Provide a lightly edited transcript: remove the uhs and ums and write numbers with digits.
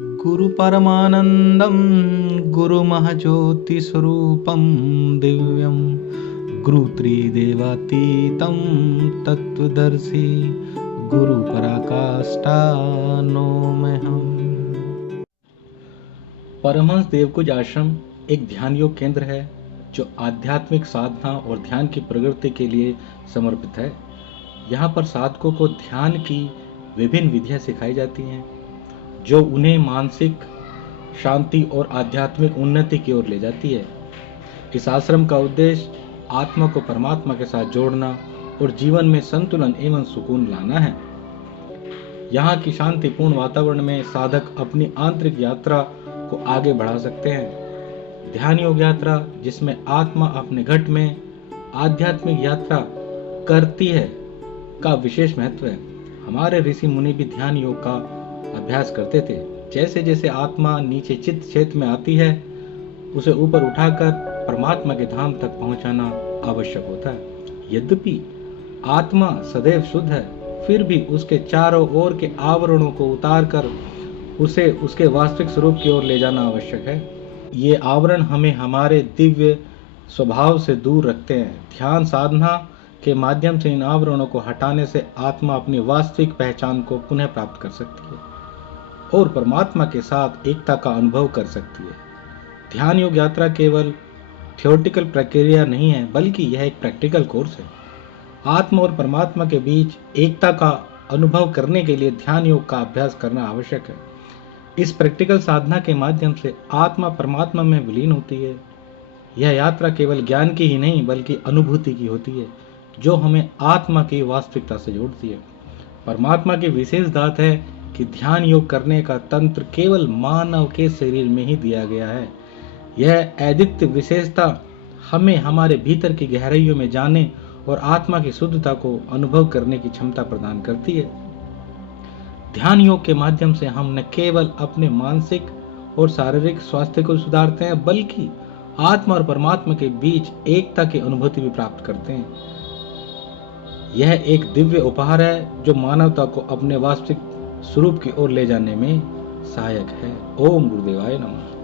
गुरु परमानंदम गुरु महज्योति स्वरूपम दिव्यम गुरु त्रिदेवातीतम तत्वदर्शी गुरु पराकाष्ठानोम्यहम्। परमहंस देवकुंज आश्रम एक ध्यान योग केंद्र है जो आध्यात्मिक साधना और ध्यान की प्रगति के लिए समर्पित है। यहाँ पर साधकों को ध्यान की विभिन्न विधियाँ सिखाई जाती हैं जो उन्हें मानसिक शांति और आध्यात्मिक उन्नति की ओर ले जाती है। इस आश्रम का उद्देश्य आत्मा को परमात्मा के साथ जोड़ना और जीवन में संतुलन एवं सुकून लाना है। यहाँ की शांतिपूर्ण वातावरण में साधक अपनी आंतरिक यात्रा को आगे बढ़ा सकते हैं। ध्यान योग यात्रा जिसमें आत्मा अपने घट में आध्यात्मिक यात्रा करती है का विशेष महत्व है। हमारे ऋषि मुनि भी ध्यान योग का अभ्यास करते थे। जैसे जैसे आत्मा नीचे चित्त क्षेत्र में आती है उसे ऊपर उठाकर परमात्मा के धाम तक पहुंचाना आवश्यक होता है। यद्यपि आत्मा सदैव शुद्ध है, फिर भी उसके चारों ओर के आवरणों को उतारकर उसे उसके वास्तविक स्वरूप की ओर ले जाना आवश्यक है। ये आवरण हमें हमारे दिव्य स्वभाव से दूर रखते हैं। ध्यान साधना के माध्यम से इन आवरणों को हटाने से आत्मा अपनी वास्तविक पहचान को पुनः प्राप्त कर सकती है और परमात्मा के साथ एकता का अनुभव कर सकती है। ध्यान योग यात्रा केवल थियोरेटिकल प्रक्रिया नहीं है, बल्कि यह एक प्रैक्टिकल कोर्स है। आत्मा और परमात्मा के बीच एकता का अनुभव करने के लिए ध्यान योग का अभ्यास करना आवश्यक है। इस प्रैक्टिकल साधना के माध्यम से आत्मा परमात्मा में विलीन होती है। यह यात्रा केवल ज्ञान की ही नहीं बल्कि अनुभूति की होती है जो हमें आत्मा की वास्तविकता से जोड़ती है। परमात्मा की विशेष दात है कि ध्यान योग करने का तंत्र केवल मानव के शरीर में ही दिया गया है। यह अद्वितीय विशेषता हमें हमारे भीतर की गहराइयों में जाने और आत्मा की शुद्धता को अनुभव करने की क्षमता प्रदान करती है। ध्यान योग के माध्यम से हम न केवल अपने मानसिक और शारीरिक स्वास्थ्य को सुधारते हैं बल्कि आत्मा और परमात्मा के बीच एकता की अनुभूति भी प्राप्त करते हैं। यह एक दिव्य उपहार है जो मानवता को अपने वास्तविक स्वरूप की ओर ले जाने में सहायक है। ओम गुरुदेवाय नमः।